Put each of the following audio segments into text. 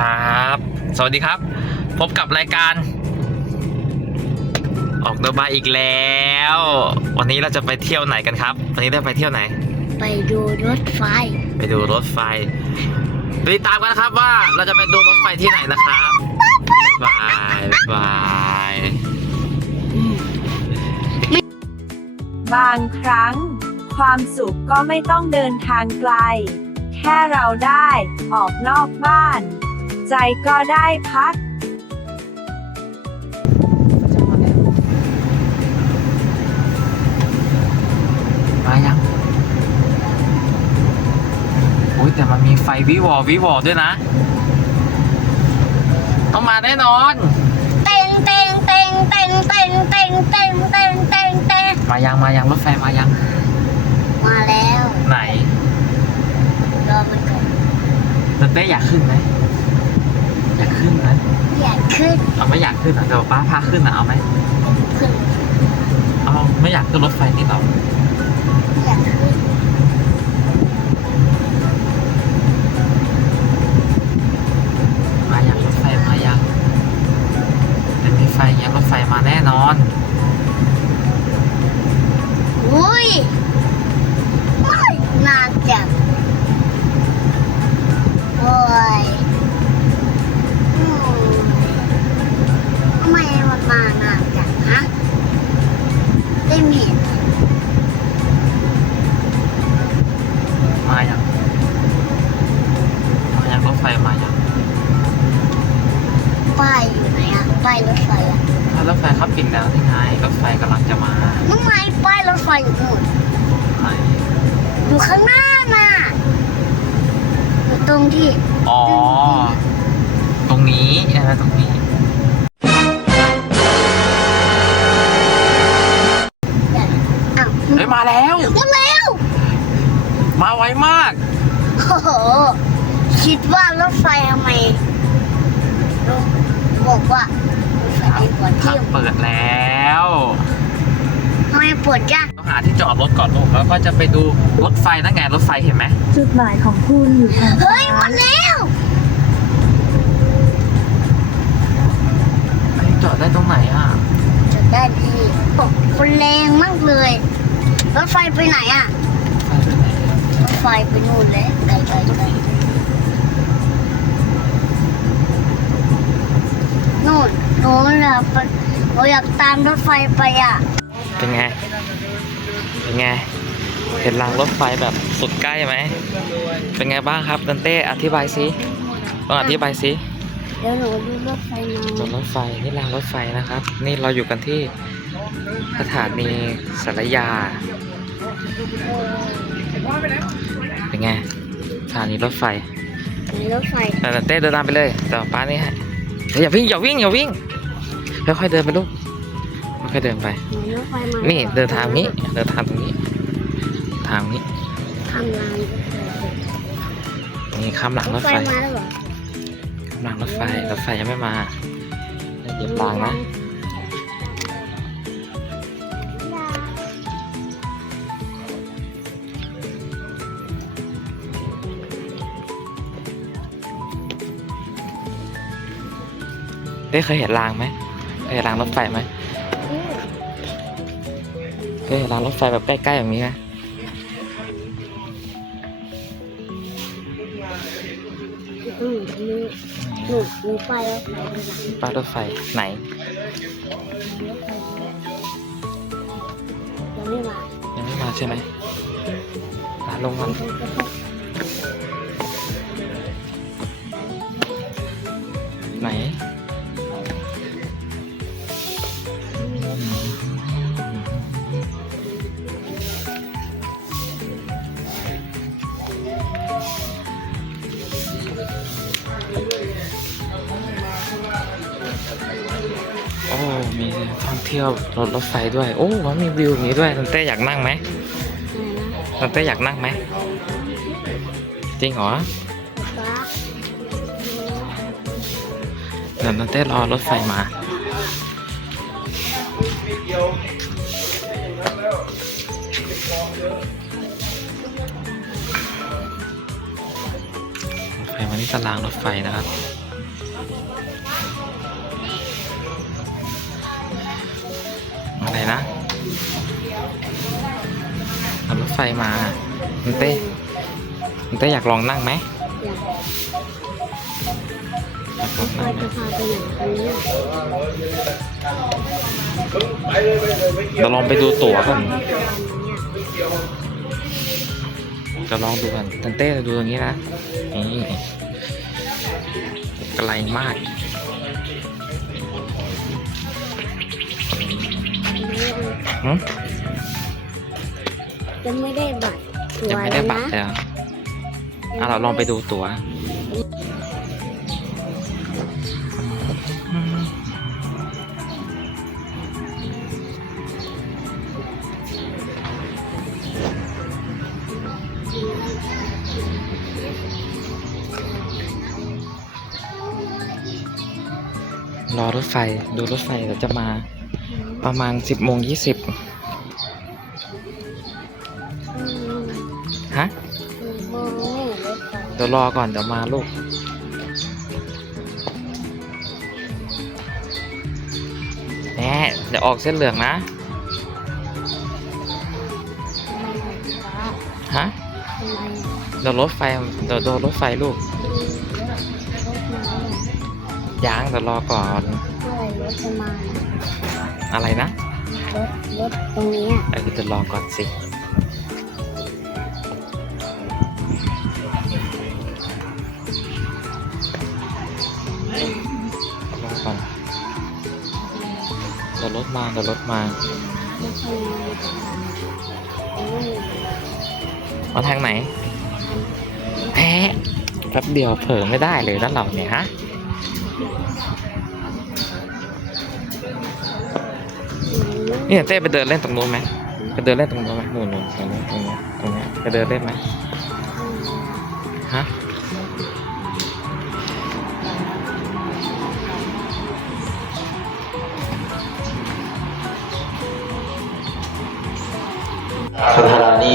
ครับ สวัสดีครับ พบกับรายการ ออกเดินมาอีกแล้ว วันนี้เราจะไปเที่ยวไหนกันครับ วันนี้ได้ไปเที่ยวไหน ไปดูรถไฟ ไปดูรถไฟติดตามกันนะครับว่าเราจะไปดูรถไฟที่ไหนนะครับบายบายบางครั้ง ความสุขก็ไม่ต้องเดินทางไกลแค่เราได้ออกนอกบ้าน ใจก็ได้พัก มายังโอ้ยแต่มันมีไฟวิวอวิวอด้วยนะ ต้องมาแน่นอน เต็งเต็งเต็งเต็งเต็งเต็งเต็งเต็งเต็งเต็งมายังมายังรถไฟมายัง มาแล้วไหนรอมันก่อนเต้เต้อยากขึ้นไหม อยากขึ้นไหมอยากขึ้นเอาไม่อยากขึ้นอะเดี๋ยวป้าพาขึ้นอะเอาไหมขึ้นเอาไม่อยากขึ้นรถไฟนี่หรออยากขึ้นมายังรถไฟมายังแต่มีไฟเงี้ยรถไฟมาแน่นอนอุ้ยไม่นานจัง ไมมันมานานจังฮะได้ไม่เห็นมายังมายังรถไฟมายังป้ายอยู่ไหนอะป้ายรถไฟอะถ้ารถไฟเข้าปิดแล้วนี่ไงรถไฟกำลังจะมาน้องไม้ป้ายรถไฟอยู่นู่นไหนอยู่ข้างหน้าน่ะอยู่ตรงที่ อ๋อ ตรงนี้ใช่ไหมตรงนี้ มาแล้วมาแล้วมาไวมากโอ้โหคิดว่ารถไฟทำไมลุงบอกว่ารถไฟไอ้ปวดทาที่งเปิดแล้วทำไมปวดจ้ะต้องหาที่จอดรถก่อนลูกแล้วก็จะไปดูรถไฟนั่นไงรถไฟเห็นไหมจุดหมายของคุณอยู่ทางเฮ้ยมาแล้วอันนี้จอดได้ตรงไหนอะจะได้ดีตกแรงมากเลยร ถไฟไปไหนอะไฟไปไหนรถไฟไปนู่นเลยไกลไกลไกลนู่นหนูอยากไปหนูอยากตามรถไฟไปอะ เป็นไง เป็นไง เห็นรางรถไฟแบบสุดใกล้ไหม เป็นไงบ้างครับดันเต้อธิบายสิต้องอธิบายสิเดี๋ยวหนูดูรถไฟมาบนรถไฟนี่รางรถไฟนะครับ นี่เราอยู่กันที่สถานีสารยา เป็นไงสถานีรถไฟมีรถไฟแต่ดันเต้เดินตามไปเลยแต่ป้านี่ฮะเฮ้ยอย่าวิ่งอย่าวิ่งอย่าวิ่งค่อยๆเดินไปลูกค่อยๆเดินไป มีรถไฟมานี่เดินทางนี้เดินทางตรงนี้ ทางนี้ทำงานนี่ข้ามหลังรรถถไฟไฟมาแล้วเหรอข้ามหลังรถไฟรถไฟยังไม่มาอย่าหยิบตังค์นะ ได้เคยเห็นรางไหมเคยเห็นรางรถไฟไหมเคยเห็นรางรถไฟแบบใกล้ๆแบบนี้ไหมอืมมีหนูมีป้ายรถไฟด้วยนะป้ายรถไฟไหนยังไม่มายังไม่มาใช่ไหมอะลงมันไหน เที่ยวรถรถไฟด้วย โอ้มันมีวิวอย่างนี้ด้วยนันเต้อยากนั่งไหมนันเต้อยากนั่งไหม จริงเหรอฟ้าเดี๋ยวนันเต้รอรถไฟมารถไฟมาที่ตารางรถไฟนะครับ ฟมาคุณเต้คุณเต้อยากลองนั่งไหมอยากอยากลองนั่งไหมจะพาไปไหนเนี่ยเดี๋ยวลองไปดูตั๋วก่อนจะลองดูกันตันเต้ดูตรงนี้นะนี่ไกลมากหึ จะไม่ได้บัตรตัวยังไม่ได้บัตรแล้เลยวอะอะเราลองไปดูตั๋วรอรถไฟ ดูรถไฟเดี๋ยวจะมา ประมาณสิบโมงยี่สิบ ดี๋ยวรอก่อนเดี๋ยวมาลูกแน่เดี๋ยวออกเส้นเหลืองนะทำไมถึงฟ้าฮะทำไมเดี๋ยวรถไฟเดี๋ยวโดนรถไฟลูกรถรถมายางเดี๋ยวรอก่อนเมื่อไหร่รถจะมาอะไรนะ รถ รถตรงเนี้ยเออเดี๋ยวรอก่อนสิ ยวรถมาเดี๋ยวรถมาไม่ใช่รถจะมาทางไหน แพ้แป๊บเดียวเผลอไม่ได้เลยด้านเราเนี่ยฮะนี่เต้ไปเดินเล่นตรงนู้นไหมไปเดินเล่นตรงนู้นไหมนู่นนู่นตรงนู้นตรงนู้นตรงนี้ไปเดินเล่นไหม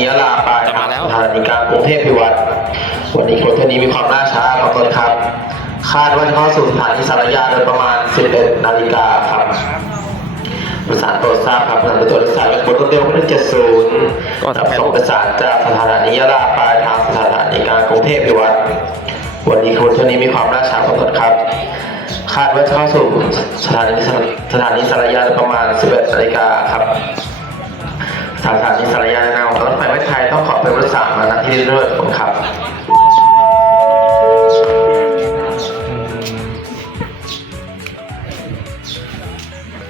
ยะลาปลายทางสถานีกลางกรุงเทพพิวัตรวันนี้รถเที่ยวนี้มีความล่าช้าของต้นครับ คาดว่าจะเข้าสู่สถานีสารยาโดยประมาณ 11 นาฬิกาครับประสานโปรดทราบครับทางรถตัวโดยสารบนรถเร็วรุ่น70รับส่งประสานจากสถานียะลาปลายทางสถานีกลางกรุงเทพพิวัตรวันนี้รถเที่ยวนี้มีความล่าช้าของต้นครับคาดว่าจะเข้าสู่สถานีสถานีสารยาโดยประมาณ 11นาฬิกาครับ สถานีสารยานาของรถไฟไม่ไทยต้องขอเป็นรถสามมาณที่นี้ด้วยผมครับ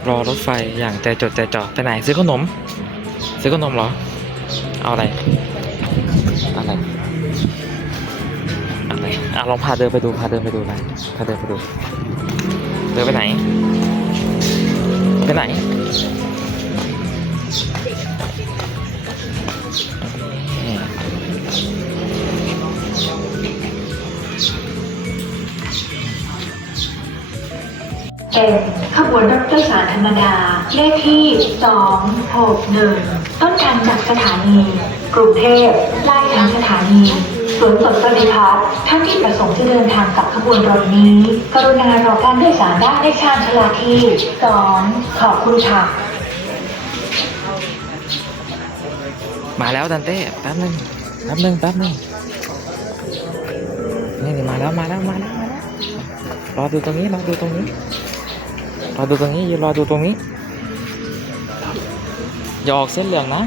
รอรถไฟอย่างใจจดใจจ่อไปไหนซื้อขนม ซื้อขนมเหรอ เอาอะไร อะไร อะไรอะลองพาเดินไปดูพาเดินไปดูนะพาเดินไปดู เดินไปไหน ไปไหน ขบวนรถโดยสารธรรมดา เลขที่ 261 ต้นทางจากสถานี กรุงเทพไล่ทางสถานีสวนสดสริพัฒน์ท่านที่ประสงค์จะเดินทางกับขบวนรถนี้ กรุณารอการโดยสารได้ในชานชาลาที่ 2 ขอบคุณค่ะ มาแล้วดันเต้แป๊บนึงแป๊บนึงแป๊บนึงนี่นี่มาแล้วมาแล้วมาแล้วมาแล้วรอดูตรงนี้รอดูตรงนี้ รอดูตรงนี้ยืนรอดูตรงนี้อย่าออกเส้นเหลืองนะ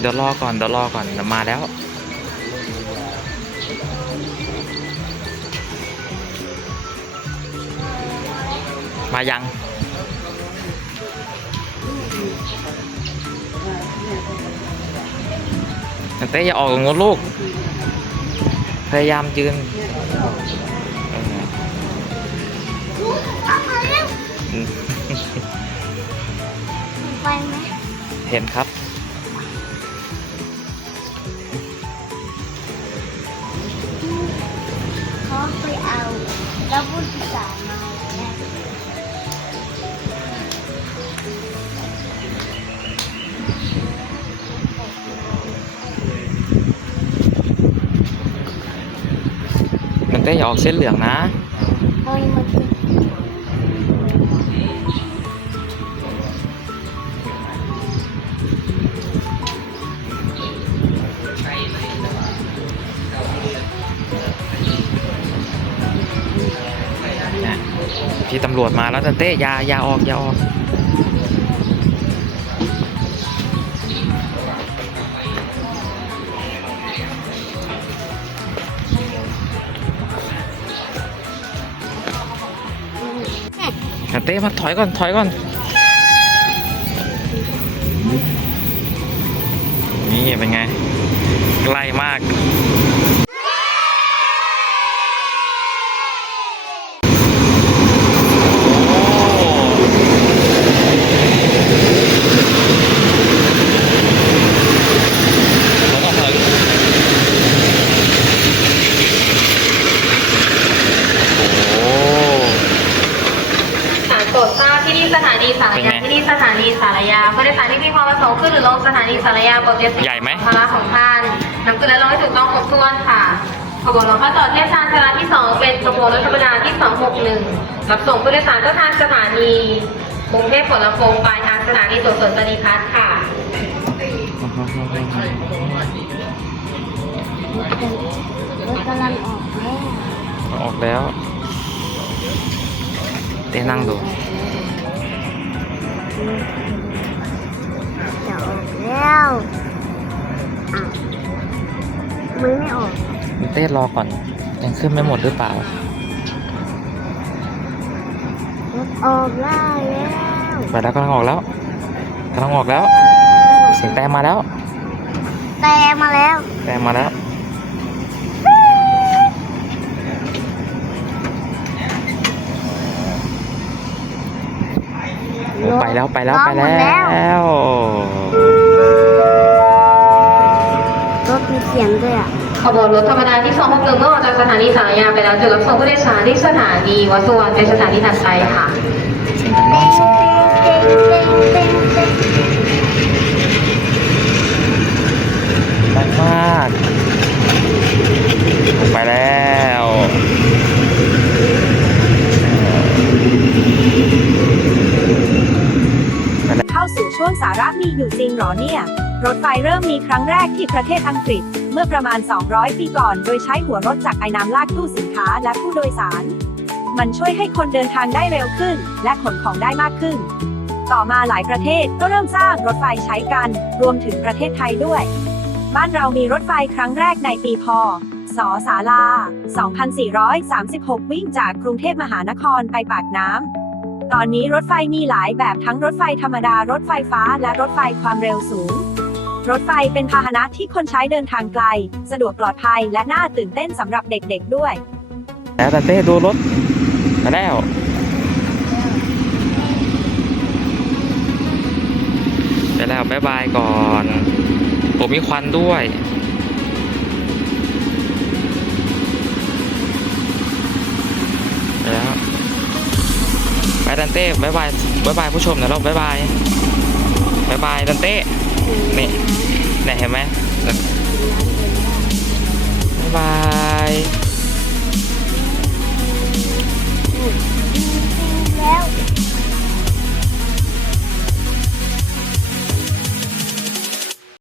เดี๋ยวรอก่อนเดี๋ยวรอก่อนเดี๋ยวมาแล้วมายัง เต้อย่าออกตรงนู้นลูก พยายามยืนเออเอามาเร็วอืมไปไหมเห็นครับ อย่าออกเส้นเหลืองนะเฮ้ยมันติดเนี่ยพี่ตำรวจมาแล้วเต้อยาอยาออกอยาออก เต้มาถอยก่อนถอยก่อน นี่เป็นไง ใกล้มาก 1รับส่งผู้โดยสารต้าทางสถานีกรุงเทพหัวลำโพงปลายทางสถานีสวนสนตรีพัฒน์ค่ะ รถกำลังออกแล้วออกแล้ว เต้นั่งดู จะออกแล้วอะมือไม่ออก เต้รอก่อน ยังขึ้นไม่หมดหรือเปล่า ออกได้แล้วไปแล้วกำลังออกแล้วกำลังออกแล้ว เสียงแต่มาแล้ว แต่มาแล้วแต่มาแล้วโอ้ไปแล้วไปแล้วไปรอหมดแล้วแล้วรถมีเสียงด้วยอะขบวนรถธรรมดาที่ 261เมื่อออกจากสถานีสารยาไปแล้วจุดรับส่งผู้โดยสารที่สถานีวัดสุวรรณเป็นสถานีถัดไปค่ะ เสียงดังมากเต้งเต้งเต้งเต้งดังมากไปแล้วเข้าสู่ช่วงสาระมีอยู่จริงหรอเนี่ย รถไฟเริ่มมีครั้งแรกที่ประเทศอังกฤษ เมื่อประมาณ 200 ปีก่อน โดยใช้หัวรถจากไอน้ำลากตู้สินค้าและผู้โดยสาร มันช่วยให้คนเดินทางได้เร็วขึ้น และขนของได้มากขึ้น ต่อมาหลายประเทศก็เริ่มสร้างรถไฟใช้กัน รวมถึงประเทศไทยด้วย บ้านเรามีรถไฟครั้งแรกในปีพ.ศศาลา 2436 วิ่งจากกรุงเทพมหานครไปปากน้ำ ตอนนี้รถไฟมีหลายแบบทั้งรถไฟธรรมดารถไฟฟ้าและรถไฟความเร็วสูง รถไฟเป็นพาหนะที่คนใช้เดินทางไกล สะดวกปลอดภัยและน่าตื่นเต้นสำหรับเด็กๆด้วยแล้วแต่เต้ดูรถ มาแล้ว ไปแล้วบ๊ายบายก่อน ผมมีควันด้วยไปแล้วไปดันเต้บ๊ายบายบ๊ายบายผู้ชมนะลูกบ๊ายบายบ๊ายบายดันเต้นี่เนี่เห็นไหมบ๊ายบาย